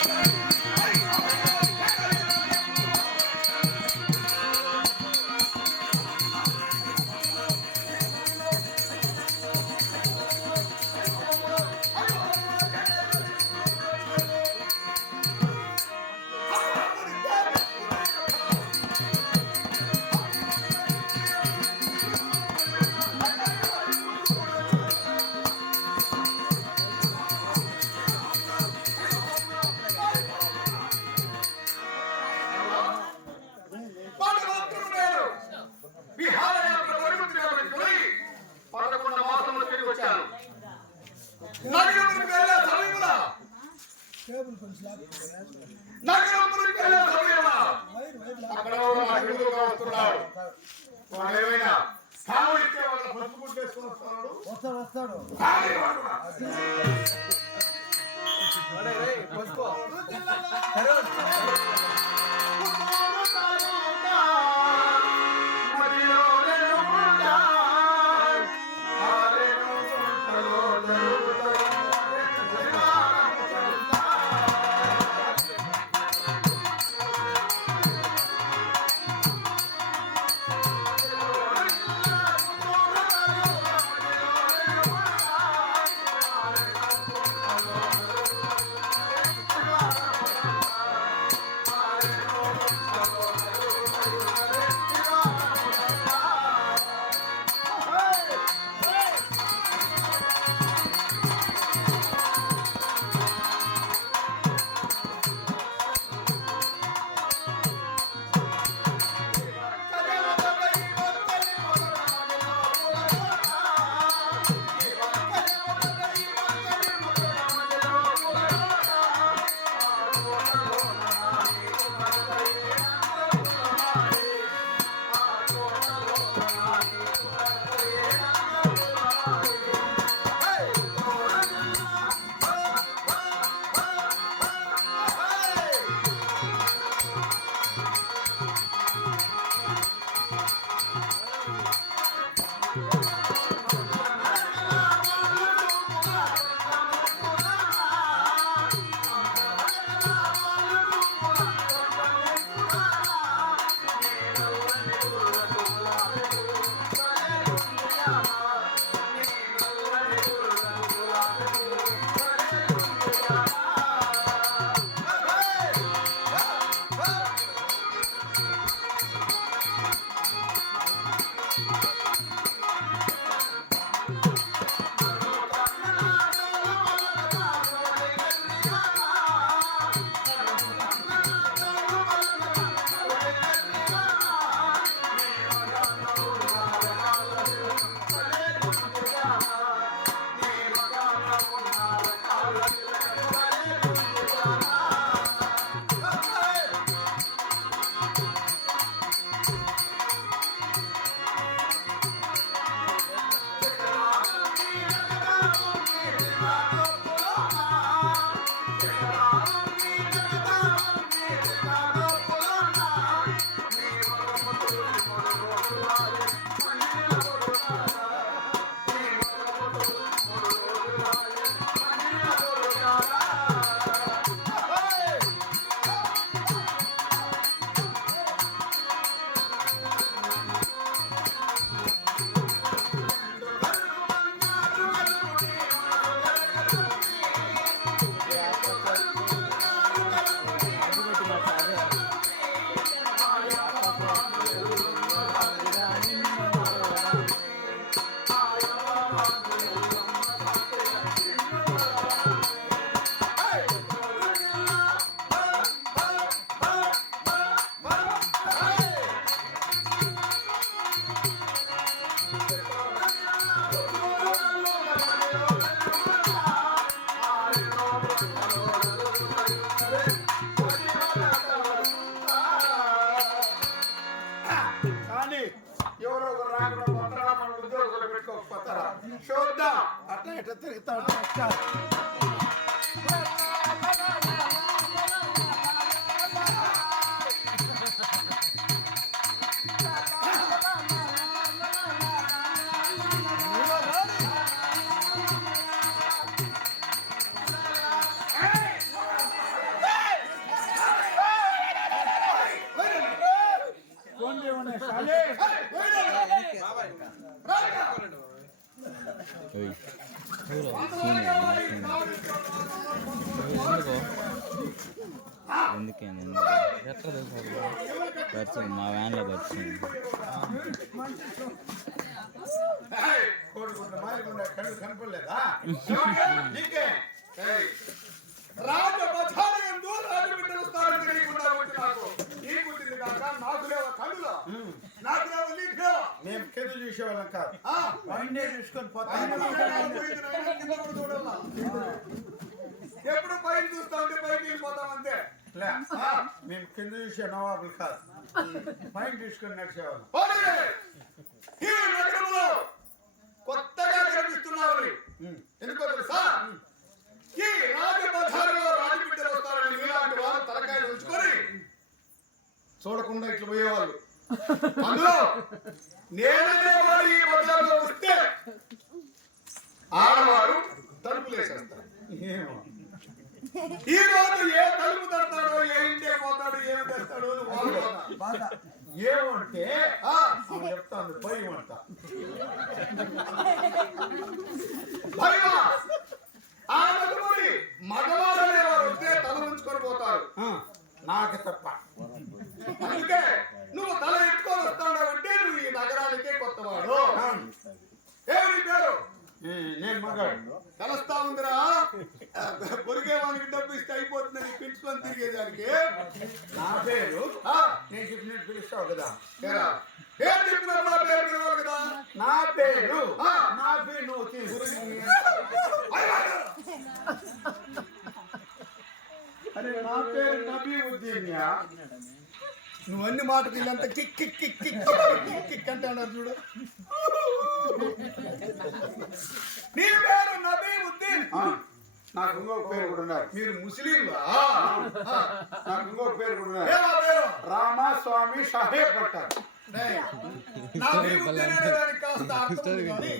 వస్తాడు చూద్దాం అట్లా ఎట్లా తిరుగుతా ఉంటా ఎట్లా పరిచయం మా వ్యాన్లో పరిచయం కనపడలేదా మేము కింద చూసేవాళ్ళం కాదు పైన చూసుకొని పోతాం ఎప్పుడు పైన చూస్తా ఉంటే పైకి వెళ్ళిపోతాం అంతే మేము కింద చూసే నవాబులు కాదు పైన చూసుకొని నడిచేవాళ్ళం ఈ నగరంలో కొత్తగా కనిపిస్తున్నావు ఎందుకో తెలుసా ఈ రాజబజారులో రాజబిడ్డలు వస్తారని మీలాంటి వారు తలకాయలు ఉంచుకొని చూడకుండా ఇట్లా పోయేవాళ్ళు అందులో నేనేవాడు ఈ బజార్లో వస్తే ఆడవారు తలుపులు వేసేస్తారు ఈ రోజు ఏ తలుపు తడతాడో ఏ ఇంటికి పోతాడు ఏమి తెస్తాడో ఏమంటే చెప్తాను భయం అంట మగవారు అనేవారు వస్తే తల ఉంచుకొని పోతారు నాకు తప్ప అందుకే నువ్వు తల ఎత్తుకొని వస్తాడంటే నువ్వు ఈ నగరానికే కొత్తవాడు ఏమి పేరు నేను మగాడు తెలుస్తా ఉందిరా పొరిగే వానికి డబ్బు ఇస్తే అయిపోతుందని పెంచుకొని తిరిగేదానికి నా పేరు నేను చెప్పినట్టు పిలుస్తావు కదా పేరు చెప్పినప్పుడు నా పేరు పిలవాలి కదా నా పేరు నువ్వు అరే నా పేరు నబీఉద్దీన్. నువ్వు అన్ని మాటలు వీళ్ళంతా kick kick kick kick kick అంటున్నారు చూడు. నీ పేరు నబీఉద్దీన్. నాకు ఇంకొక పేరు కూడా ఉన్నారు. మీరు ముస్లింలా? నాకు ఇంకొక పేరు కూడా ఉన్నారు. రామస్వామి సాహెబ్ అంటారు. నబీఉద్దీన్ అనే దానికి కాస్త అర్థం ఉంది కానీ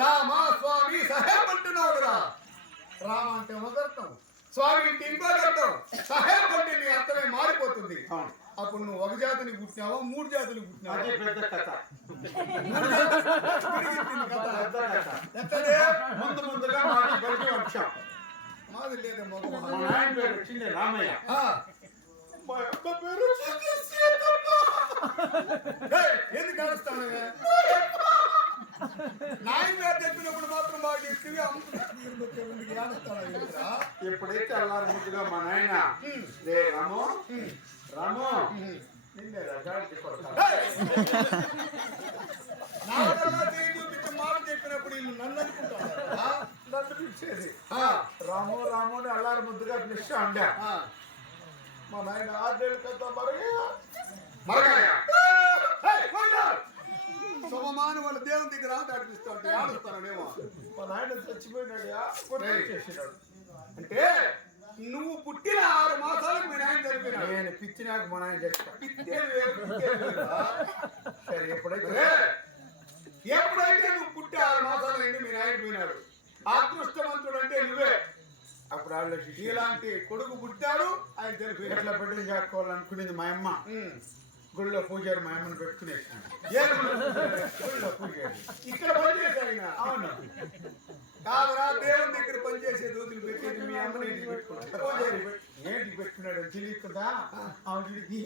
రామస్వామి సాహెబ్ అంటున్నావు కదా. రామ అంటే ఒకర్థం, స్వామి అంటే ఇంకో అర్థం, సాహెబ్ అంటే నీ అర్థమే మారిపోతుంది. అప్పుడు నువ్వు ఒక జాతిని పుట్టినావా, మూడు జాతులు పుట్టినావా? ముందు ముందుగా మాది బలికి వంశం. మాది లేదా మా నాయన పేరు వచ్చింది రామయ్య. మా అమ్మ పేరు ఎందుకు అడుస్తాను? నాయన పేరు చెప్పినప్పుడు మాత్రం బాగా చెప్తుంది. ఎప్పుడైతే అల్లారు ముద్దుగా మా నాయన రాము రాము నిన్నే రజాకి కొడతాను చూపించి మాట చెప్పినప్పుడు వీళ్ళు నన్ను అనుకుంటారు. నన్ను పిలిచేది రాము రాము అని అల్లారు ముద్దుగా పిలిచా అండా. మా నాయన 6 ఏళ్ళ కదా శుభమాన వాళ్ళ దేవుని దగ్గర ఆట ఆడిపిస్తూ ఉంటే ఆడుస్తానేమో. మా నాయన చచ్చిపోయినాడు అంటే నువ్వు పుట్టిన 6 మాసాలకు మీ నాయన చనిపోయినాడు. నేను పిచ్చినాక మా నాయన చచ్చిపోయాడు. సరే ఎప్పుడైతే నువ్వు పుట్టి 6 మాసాలు అయింది మీ నాయన పోయినాడు. అదృష్టవంతుడు అంటే నువ్వే. అప్పుడు వాళ్ళు ఇలాంటి కొడుకు పుట్టాడు, ఆయన చనిపోయి ఎట్లా బిడ్డలు చేసుకోవాలనుకునేది మా అమ్మ. గుళ్ళో పూజారి మా అమ్మని పెట్టుకునేసాను. గుళ్ళో పూజారి ఇక్కడ పనిచేశారు. అవును కాదురా, దేవుని దగ్గర పనిచేసే దూతులు పెట్టేది మీ అమ్మని ఇంటికి పెట్టుకున్నాడు. ఏంటికి పెట్టుకున్నాడు తెలియకుండా ఆవిడికి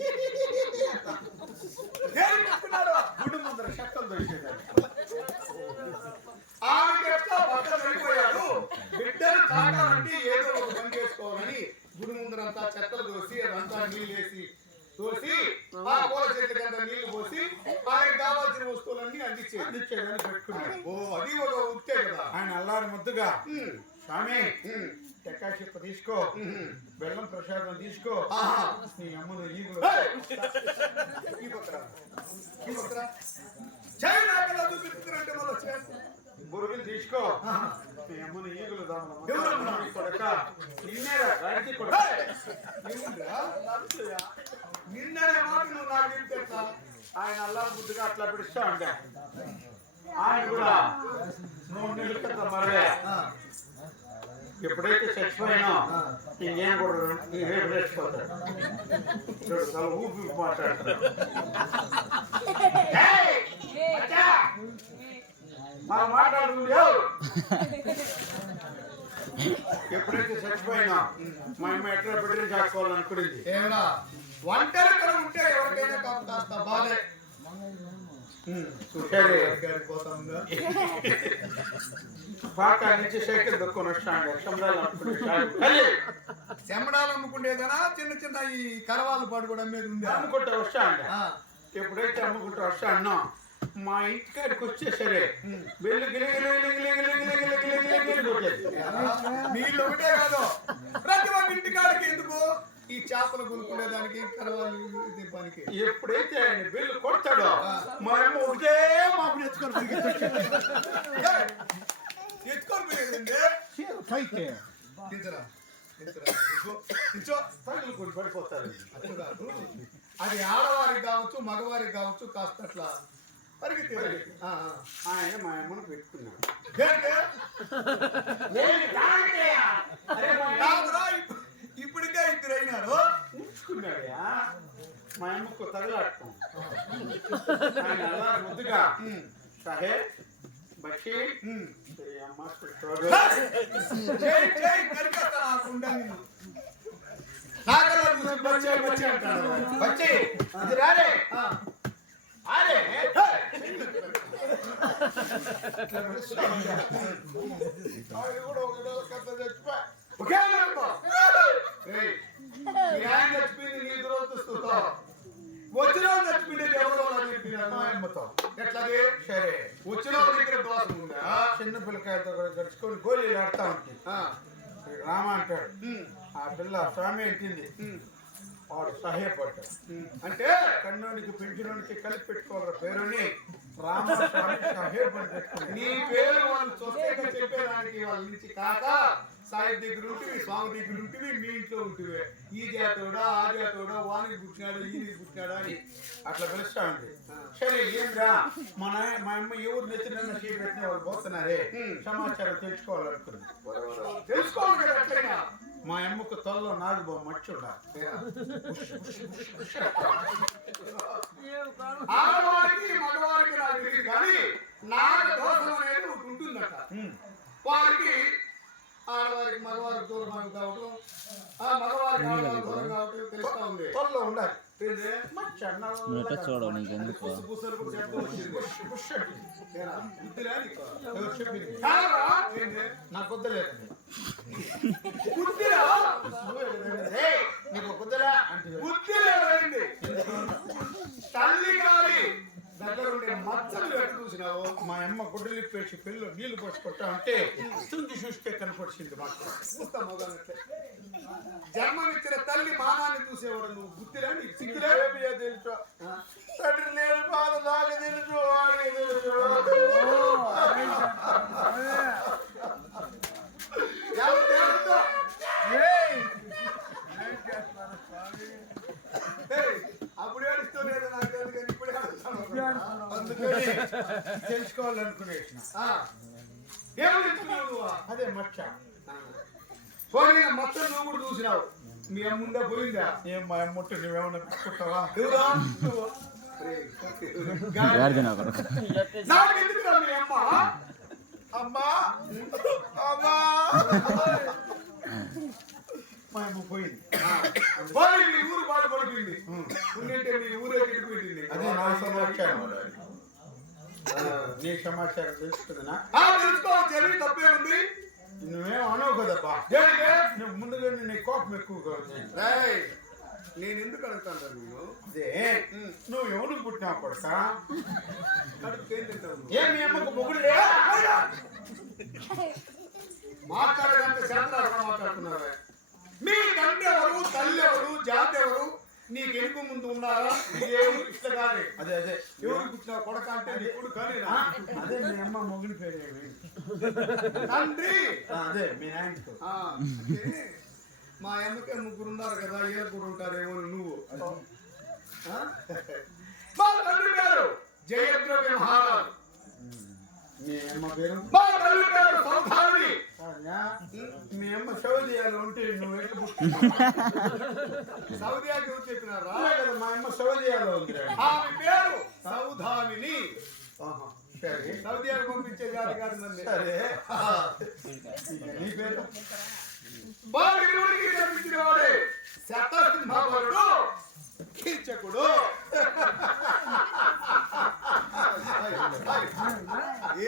పెట్టుకున్నాడు. గుడి ముందర చెక్కలు దొరికేదాన్ని. ఆమెకి ఎట్లా భర్త చనిపోయాడు, బిడ్డలు కావాలంటే ఏదో ఒక పని చేసుకోవాలని గుడి ముందరంతా చెత్తలు దోసి అదంతా నీళ్ళు వేసి తోసి ఆ పూల చెట్లకంతా నీళ్లు పోసి ఆయనకు కావాల్సిన వస్తువులన్నీ అందించేదని పెట్టుకున్నాడు. ఓ అది ఒక ఉత్తే కదా. ఆయన అల్లారు ముద్దుగా స్వామి టెక్కాషిప్ తీసుకో, బెల్లం ప్రసాదం తీసుకో, నీ అమ్మను ఈగులు చూపిస్తున్నారంటే మళ్ళీ బురుగులు తీసుకో, నీ అమ్మను ఈగులు నిన్ననే మాట నువ్వు నాకు చెప్తా. ఆయన అల్లారు ముద్దుగా అట్లా పిలుస్తా ఉంటే ఆయన కూడా 3 నెలల క్రితం మరే ఎప్పుడైతే చచ్చిపోయినా ఇంకేం కూడా రేపు లేచిపోతాడు. చూడు చాలా ఊపి మాట్లాడతాడు. మాకు మాట్లాడుతుంది ఎప్పుడైతే చచ్చిపోయినా మా అమ్మ ఎట్లా బిడ్డలు చేసుకోవాలనుకునేది. ఏమన్నా ఒంటరిగా ఉంటే ఎవరికైనా కాస్త బాధే. సరే పోతాంగా పాక నుంచి సైకిల్ దొక్కుని వస్తాను చెమ్మడాలు అమ్ముకుంటేదనా చిన్న చిన్న ఈ కరవాళ్ళు పాటు కూడా మీద ఉంది అమ్ముకుంటా వస్తాను. ఎప్పుడైతే అమ్ముకుంటా వస్తాను మా ఇంటికాడికి వచ్చే సరే వెళ్ళి నీళ్ళు ఒకటే కాదు ప్రతి ఒక్క ఇంటికాడికి ఎందుకు ఈ చేపలు కొనుక్కునేదానికి కరవాళ్ళు దింపానికి. ఎప్పుడైతే ఆయన బిల్లు కొడతాడో మా అమ్మ ఒకటే మాకు ఎత్తుకొని పోయేదండి పైకి తగులుకొని పడిపోతారు. అది ఆడవారికి కావచ్చు మగవారికి కావచ్చు కాస్త అట్లా పరిగెత్తి ఆయన మా అమ్మను పెట్టుకున్నాడు. ఇప్పటికే ఇద్దరు అయినారు ఉంచుకున్నాడా మా అమ్మకు తగలాడటం. ఆయన అలా ముద్దుగా సహే బచ్చి అమ్మ బచ్చి ఇది రాలే అరే చచ్చిపోయింది నీ దురదృష్టంతో వచ్చిన చచ్చిపోయింది ఎవరో అమ్మతో ఎట్లాగే సరే వచ్చిన దగ్గర దోషం ఉందా చిన్న పిల్లకాయతో గడుచుకొని గోళీలు ఆడుతా ఉంటుంది. రామ అంటాడు ఆ పిల్ల స్వామి అంటుంది వాడు సహాయపడ్డాడు అంటే కన్నోడికి పెంచినోడికి కలిపి పెట్టుకోవాలి పేరుని రామస్వామి సహాయపడి నీ పేరు వాళ్ళు చూస్తే చెప్పేదానికి వాళ్ళ నుంచి కాక సాయి దగ్గర ఉంటుంది స్వామి దగ్గర ఉంటుంది మీ ఇంట్లో ఉంటుంది ఈ జాతోడా ఆ జాతోడా వానికి పుట్టినాడు ఈయనకి పుట్టినాడా అని అట్లా పిలుస్తా ఉంది. సరే ఏంద్రా మా అమ్మ ఎవరు నెత్తిన చేయి పెట్టిన వాళ్ళు పోతున్నారే సమాచారం తెలుసుకోవాలనుకున్నాను. తెలుసుకోవాలి కదా అట్లయినా మా అమ్మకు తొల్లో నాలుగు మచ్చుడా ఆడవారికి మగవారికి నాకు తెలియదు కానీ నాగ దోషం అనేది ఒకటి ఉంటుందట. వారికి ఆడవారికి మగవారికి దూరం కావడం మగవారికి ఆడవారికి దూరం కావడం తెలుస్తా ఉంది. తొల్లో ఉండాలి చూడవు నీకు ఎందుకు నాకు వద్దలేదు తల్లి గారి దగ్గర ఉండే మచ్చలు ఎట్టు చూసినావు మా అమ్మ గుడ్డలు ఇప్పేసి పిల్లలు నీళ్లు పోసుకుంటా అంటే తుంగి చూస్తే కనపడిచింది మాకు. జన్మనిచ్చిన తల్లి మానాన్ని చూసేవాడు నువ్వు గుర్తిరా నీకు సిగ్గులే తెలుసు తండ్రి నేను బాధ నాకు తెలుసు వాడికి తెలుసు అప్పుడు ఏడుస్తూనేది నాకు తెలియదు కానీ ఇప్పుడు ఏడుస్తాను. అందుకని తెలుసుకోవాలనుకునేసిన అదే మచ్చ పోయిన మొత్తం నువ్వు కూడా చూసినావు. మీ అమ్మ ముందే పోయిందా ఏం మా అమ్మ ముట్టు నువ్వేమన్నా పెట్టుకుంటావా నాకు ఎందుకురా మీ అమ్మ అమ్మా అమ్మా మా అమ్మ పోయింది. మీ ఊరు బాగా పడిపోయింది ఉండింటే మీ ఊరే వెళ్ళిపోయింది. అదే నా సమాచారం నీ సమాచారం తెలుసుకుందా తెలుసుకోవచ్చు తప్పే ఉంది. నువ్వేం అనవు కదబ్బా నువ్వు ముందుగా నీ కోపం ఎక్కువగా ఉంది. నేను ఎందుకు అడుగుతాను నువ్వు అదే నువ్వు ఎవరు పుట్టినావు కొడక ఏమి అమ్మకు మొగుడు మాట్లాడడానికి శాస్త్రాలు మాట్లాడుతున్నారు. మీ తండ్రి ఎవరు తల్లి ఎవరు జాతి ఎవరు నీకు ఎనుక ముందు ఉన్నారా ఏమి ఇష్టం కానీ అదే అదే ఎవరు పుట్టిన కొడక అంటే ఇప్పుడు కానీ అదే మీ అమ్మ మొగుడి పేరు ఏమి తండ్రి అదే మీ నాయనకు మా అమ్మకే ముగ్గురు ఉన్నారు కదా ఏ కూడా ఉంటారేమో నువ్వు మా తండ్రి పేరు జయద్రవ్య మహారాజు. మీ అమ్మ పేరు మా తల్లి పేరు సౌధామిని. మీ అమ్మ సౌదియాలో ఉంటే నువ్వు ఎట్లా సౌదియాకి ఎవరు చెప్పినారా కదా మా అమ్మ సౌదియాలో ఉంది. ఆమె పేరు సౌధామిని. సరే సౌదీకి పంపించే జాతి కాదు నన్ను. సరే నీ పేరు బాలుడికి జన్మించిన వాడే శతసింహబలుడు కీచకుడు.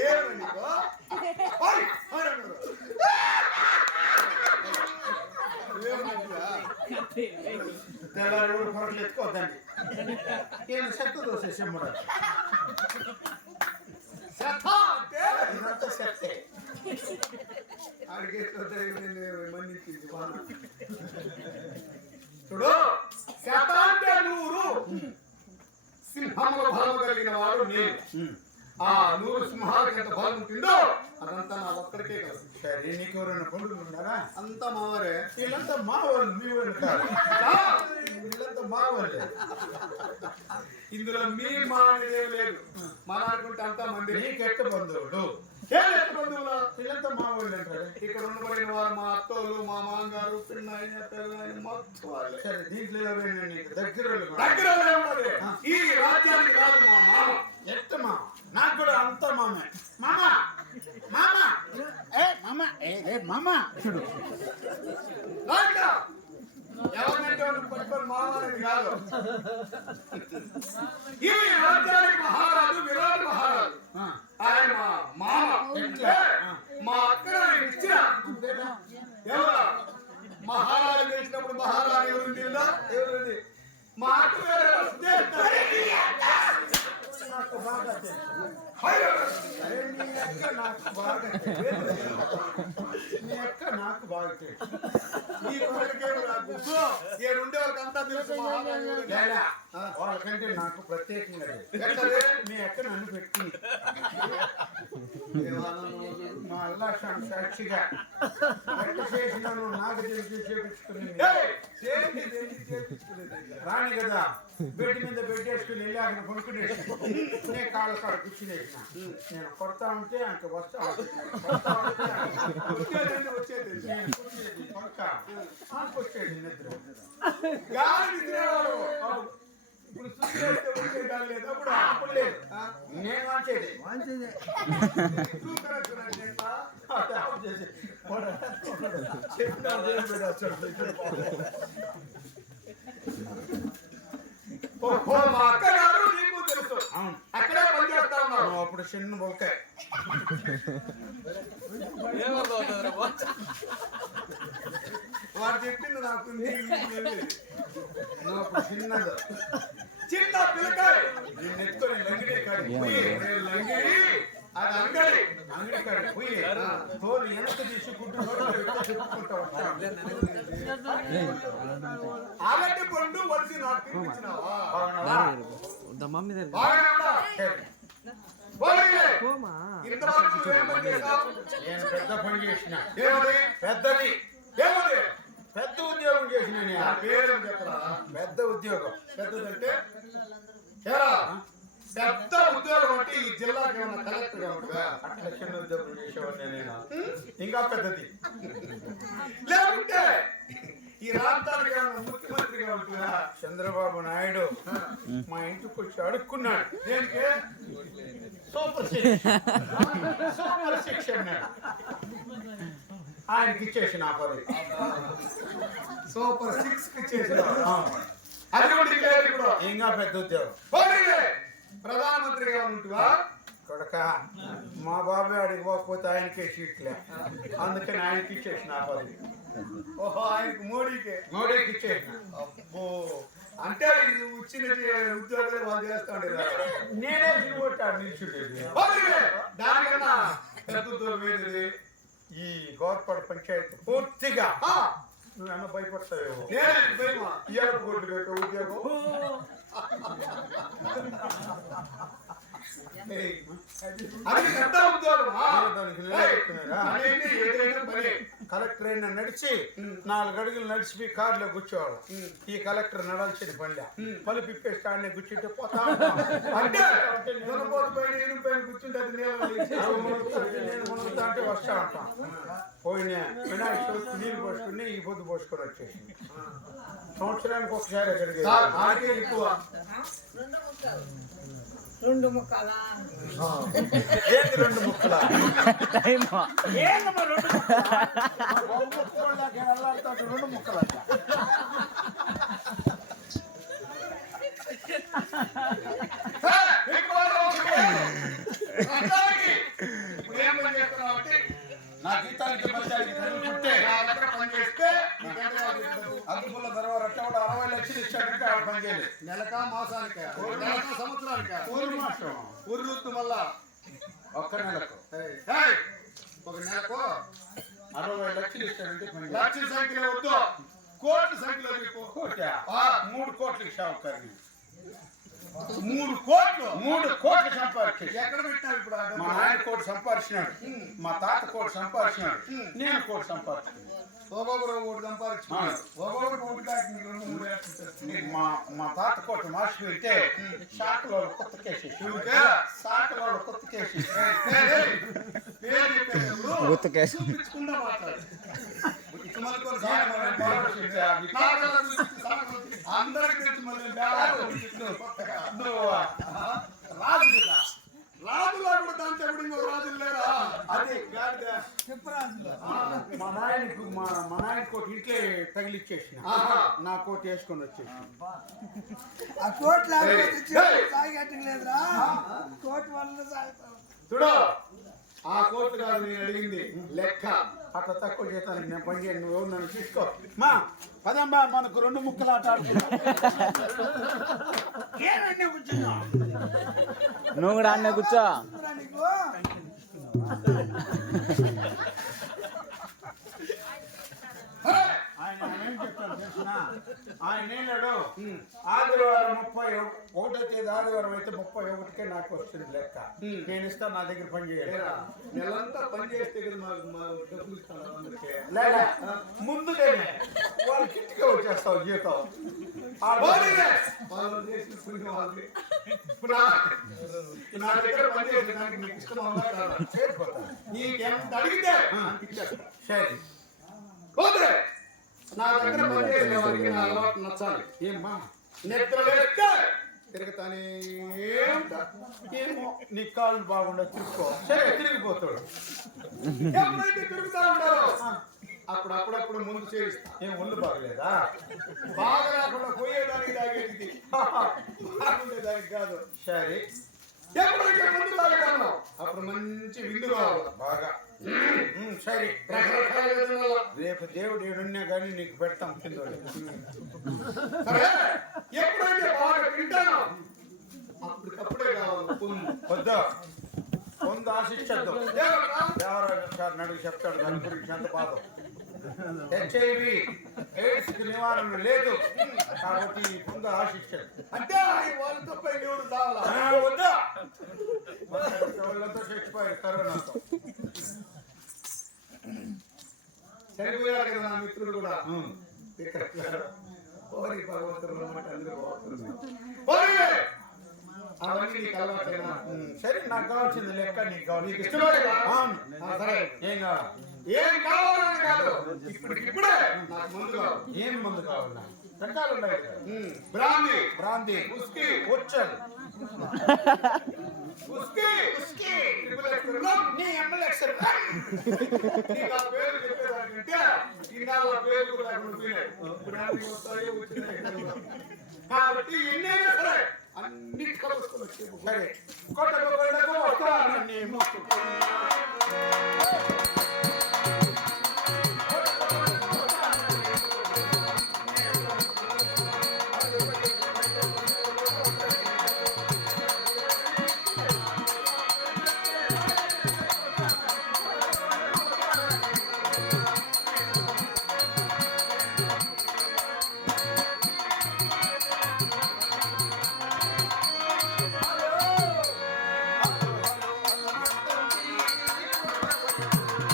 ఏమనికో తెల్లారి ఊరు పొరలు ఎత్తుకోవద్దండి నేను శక్తి దోశ చెమ్మడు శత అంటే ఇదంతా శక్తే మన్నించింది చూడు. శత అంటే 100 సింహముల బలము కలిగిన వాడు నేను. ఆ 100 సింహాలకు ఎంత బలం ఉంటుందో అదంతా నా ఒక్కడికే కదా. సరే నీకు ఎవరైనా పండుగలు ఉన్నారా? అంతా మావరే. వీళ్ళంతా మా వాళ్ళు మీ వాళ్ళు కాదు వీళ్ళంతా మా వాళ్ళే. ఇందులో మీ మా అనేదే లేదు. మాట్లాడుకుంటే అంతా మంది. నీకెట్ట బంధువులు బంధువులు వీళ్ళంతా మా వాళ్ళు అంటారు. ఇక్కడ ఉండబడిన వారు మా అత్తోలు, మా మామగారు, పిన్నాయన, పెళ్ళాయన మొత్తం వాళ్ళే. సరే దీంట్లో ఎవరైనా నీకు దగ్గర వాళ్ళు కూడా? దగ్గర వాళ్ళే ఉన్నది. ఈ రాజ్యానికి రాదు మా మామ. ఎట్ట మామ? నాకు కూడా అంతా మామే. మామ మామ మామ మామ చూడు రాజా ఎవరినంటే వాళ్ళు పట్టుకొని మామ అనేది కాదు. ఈ రాజ్యానికి మహారాజు విరాట్ మహారాజు. ఆయన మా మామ. ఎట్లా? మా అక్కడ ఇచ్చిన ఎవరు మహారాజు గెలిచినప్పుడు మహారాణి ఎవరు తెలుదా? ఎవరుంది? మా అక్క నాకు బాగా తెలుసు. అయ్యో! అరే నీ అక్క నాకు బాగా తెలుసు. నీ అక్క నాకు బాగా తెలుసు. ఈ కోరికేమో నాకు ఏడుండే వాళ్ళకంతా తెలుసు మహారాణి ఎవరు. లేదా వాళ్ళకంటే నాకు ప్రత్యేకంగా తెలుసు. ఎట్లది? మీ అక్క నన్ను పెట్టి మా అల్లాహ్ సాక్షిగా ఎట్ట చేసినాను నాకు తెలిసి చేపించుకుని ఏయ్! చేతికి దేనికి చేపించుకునేది? రాని కదా బెడ్ మీద బెడ్ వేసుకుని వెళ్ళి అక్కడ కొనుక్కునేసి నేను కాళ్ళ కాడ కూర్చునేసిన నేను కొడతా ఉంటే అంక వస్తా వచ్చేది నేను కూర్చునేది పక్క వచ్చేది నిద్ర గాలి విసిరేవాడు. ఇప్పుడు సుత్తి వేస్తే వచ్చే గాలి లేదు. అప్పుడు అప్పుడు లేదు. నేను వాంచేది చూస్తున్నాడు ఎంత? ఓహో, మా అక్కగారు నీకు తెలుసు. అవును అక్కడే పనిచేస్తా ఉన్నారు. నువ్వు అప్పుడు చిన్న బొలకాయ వాడు చెప్పింది నాకు నువ్వు అప్పుడు చిన్నది చిన్న పిల్లకాయ నేను ఎత్తుకొని లంగిడి కాడికి పోయి లంగిడి అది అంగడి. అంగడి కాడికి పోయి తోలు వెనక తీసి గుడ్డు నోట్లో పెట్టి చెప్పుకుంటా వస్తాను. ఆగంటి పండు వలిసి నాకు తినిపించినావా? బాగున్నావా? బాగానే ఉన్నా. సరే. పోనీలే. ఇంతవరకు నువ్వేం పని చేశావు? నేను పెద్ద పని చేసిన ఏమది? పెద్దది ఏమది? పెద్ద ఉద్యోగం చేసిన నా నేను. పేరు చెప్పరా? పెద్ద ఉద్యోగం పెద్దదంటే ఏరా? పెద్ద ఉద్యోగం అంటే ఈ జిల్లాకి ఏమన్నా కలెక్టర్ గా ఉంటుందా? అట్లా చిన్న ఉద్యోగం చేసేవాడిని నేను. ఇంకా పెద్దది లేకుంటే ఈ రాష్ట్రానికి ఏమన్నా ముఖ్యమంత్రిగా ఉంటుందా? చంద్రబాబు నాయుడు మా ఇంటికి వచ్చి అడుక్కున్నాడు. దేనికి? సూపర్ సిక్స్ సూపర్ సిక్స్ అన్నాడు. ఆయనకి ఇచ్చేసి నా పది సూపర్ 6 కి చేసినావు. అది కూడా డిక్లేర్ ఇప్పుడు. ఇంకా పెద్ద ఉద్యోగం. పోనీలే. ప్రధానమంత్రిగా ఉంటువా? కొడక మా బాబాయ్ అడిగి పోకపోతే ఆయనకే సీట్లే అందుకని ఆయనకి ఇచ్చేసి నా పది. ఓహో, ఆయనకు మోడీకే. మోడీకి ఇచ్చేసిన. అబ్బో, అంటే ఇది వచ్చిన ఉద్యోగాలు వాళ్ళు చేస్తాండే. నేనే తిరిగొట్టాడు నిల్చుండేది. దానికన్నా పెద్ద ఉద్యోగం ఏంటిది? ఈ గోర్పడ పంచాయతీ పూర్తిగా ఆ, నువ్వు అన్న భయపడతావేమో. నేనే భయమా? ఇయ్యాల కోట్లు పెట్టే ఉద్యోగం. ఏయ్, అది పెద్ద ఉద్యోగమా? దానికి నిలబెట్టుకున్నారా? అదేంటి, ఏదైనా పని. కలెక్టర్ అయినా నడిచి 4 అడుగులు నడిచిపోయి కారులో కూర్చోవాలి. ఈ కలెక్టర్ నడాల్సిన పనిలే. పలుపు ఇప్పేసి కాడనే కూర్చుంటే పోతా ఉంటాం. అంటే దున్నపోతు పైన ఇనుము పైన కూర్చుంటే అది నీళ్ళలో లేచి. అవి మునుగుతుంటే నేను మునుగుతా అంటే వస్తా ఉంటాం. పోయిన వినాయక చవితికి నీళ్ళు పోసుకుని ఈ పొద్దు పోసుకొని వచ్చేసింది. సంవత్సరానికి ఒకసారి ఎక్కడికి సార్, ఆడికే ఎక్కువ. రెండు ముక్కల ఏంది 2 ముక్కల టైమా ఏందమ్మా రెండు ముక్కల 2 ముక్కల ఇప్పుడు ఏం పని చేస్తున్నావు అంటే నా గీతానికి పంచాయతీ పుట్టే నా దగ్గర పని చేస్తే నీకెంత కావాలి డబ్బు? అగ్గుపుల్ల ధరవ రట్టవాడు 60 లక్షలు ఇచ్చాడంటే ఆడ పని చేయలేదు. నెలకా మాసానికా నెలకా సంవత్సరానికా ఊరు మాత్రం ఊరు రుత్తు మళ్ళా ఒక్క నెలకు ఏయ్, ఒక నెలకు 60 లక్షలు ఇచ్చాడంటే పని చేయలేదు. లక్షల సంఖ్యలో వద్దు కోట్ల సంఖ్యలో చెప్పు. కోటా? 3 కోట్లకి షావుకారు 3 కోట్లు 3 కోట్లు సంపాదించాడు. ఎక్కడ పెట్టావు ఇప్పుడు ఆ డబ్బు? మా నాయన కోటి సంపాదించినాడు, మా తాత కోటి సంపాదించినాడు, నేను కోటి సంపాదించాను. ఒక్కొక్కరు ఒకటి సంపాదించుకున్నాడు. ఒక్కొక్కరు ఒకటి కాదు, నీకు 2, 3 వేస్తుంటారు. మా తాత కోటి మాస్టర్ అయితే శాఖలో కొత్త కేసేసి శాఖలో కొత్త కేసేసి పేరు చెప్పేటప్పుడు గుర్తుకేసి చూపించకుండా మాట్లాడు. ఇటు మళ్ళీ కొన్ని అందరికి తెలిసి మళ్ళీ రాజు కదా. రాజులో కూడా దాని చెప్పుడు ఇంకో రాజులు లేరా? అది గాడిద మా నాయన కోటి ఇంట్లో తగిలిచ్చేసిన, నా కోటి వేసుకొని వచ్చేసి ఆ కోట్ లేకపోతే సాగేటం లేదురా కోట్ వల్ల సాగుతాం చూడు, ఆ కోర్టు కాదు నేను అడిగింది లెక్క. అట్లా తక్కువ జీతానికి నేను పని చేయను, నువ్వు నన్ను తీసుకో. మా పదమ్మా, మనకు 2 ముక్కలు ఆట ఆడుతున్నాం. నువ్వు కూడా అన్న కూర్చో. నీకు ఆయన ఏం చెప్తాడు తెలిసినా? ఆయన ఏనాడు ఆదివారం 31వ తేదీ ఆదివారం అయితే 31కే నాకు వస్తుంది లెక్క. నేను ఇస్తాను, నా దగ్గర పని చేయాలి. నెలంతా పని చేస్తే కదా మా డబ్బులు ఇస్తాను అందుకే. లేదా ముందుగానే వాళ్ళకి ఇంటికే వచ్చేస్తావు జీతం. వాళ్ళు చేసిన పుణ్యం వాళ్ళది. ఇప్పుడు నా దగ్గర పని చేసేదానికి నీకు ఇష్టం ఉందా కాదా? నీకెంత అడిగితే అంత ఇచ్చేస్తా. సరే పోతే నా దగ్గర పని చేసే వారికి నా అలవాటు నచ్చాలి. ఏమ్మా, నిద్ర లేస్తే తిరుగుతానే ఉంటా. ఏమో నీ కాళ్ళు బాగుండదు, తిరుక్కో. సరే తిరిగిపోతాడు. ఎప్పుడైతే తిరుగుతా ఉంటారో అప్పుడు అప్పుడప్పుడు ముందు చేయిస్తా. ఏం ఒళ్ళు బాగలేదా? బాగా లేకుండా పోయేదానికి తాగేది బాగుండేదానికి కాదు. సరే ఎప్పుడైతే ముందు తాగుతానో అప్పుడు మంచి విందు కావాలి. బాగా సరే. రకరకాలుగా తినాలా. రేపు దేవుడు ఏడున్నా కానీ నీకు పెడతాం కింద. సరే, ఎప్పుడైతే బాగా తింటానో అప్పటికప్పుడే కావాలి పొందు. వద్దా పొందు ఆశించద్దు. దేవరాజు సార్ నడుగు చెప్తాడు దాని గురించి ఎంత బాధ. HIV AIDS కి నివారణ లేదు కాబట్టి ఈ పొందు ఆశించదు. అంటే వాళ్ళు తప్ప దేవుడు కావాలా? వద్దా వాళ్ళంతా చచ్చిపోయారు కరోనాతో. చనిపోయారు కదా నా మిత్రుడు కూడా. ఇక్కడ ఓరి భగవంతుడు రమ్మంటే అందరూ పోతున్నారు. అవన్నీ నీకు అలవాటేనా? సరే, నాకు కావాల్సింది లెక్క, నీకు కావాలి. నీకు ఇష్టమే కదా? అవును. సరే, ఏం కావాలి? ఏం కావాలని కాదు, ఇప్పుడే నాకు ముందు కావాలి. ఏం మందు కావాలా? రకాలు ఉన్నాయి కదా. బ్రాందీ, బ్రాంతి, ఉస్కీ, వచ్చాడు ఉస్కీ, ట్రిపుల్ ఎక్స్ రమ్. నీ MLX నీకు ఆ పేరు చెప్పేదానికంటే ఇన్నాళ్ళ పేర్లు కూడా లేకుండా పోయినాయి. బ్రాందీ వస్తాయి, వచ్చినాయి. కాబట్టి ఎన్నైనా సరే అన్ని కలుసుకొని వచ్చేది. సరే కొట్టకు వస్తాను నీ మొక్కు.